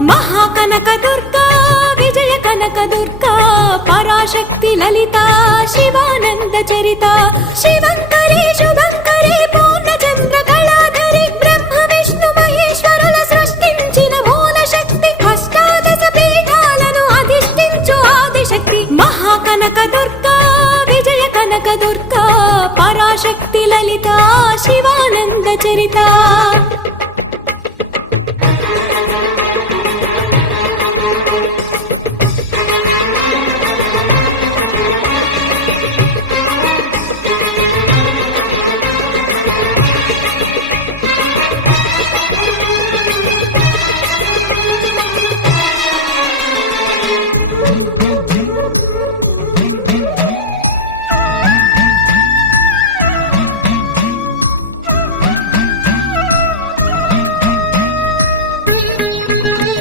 महाकनक दुर्गा विजय कनक दुर्गा पराशक्ति ललिता शिवानंद चरिता शिवंकरी शुभंकरी पूर्णचंद्र कलाधरी ब्रह्म विष्णु महेश्वरुల సృష్టించిన మూల శక్తి అష్టాదశ పీఠాలను అధిష్ఠించు ఆదిశక్తి మహాకనక దుర్గా విజయ కనక దుర్గా పరాశక్తి లలితా శివానంద చరితా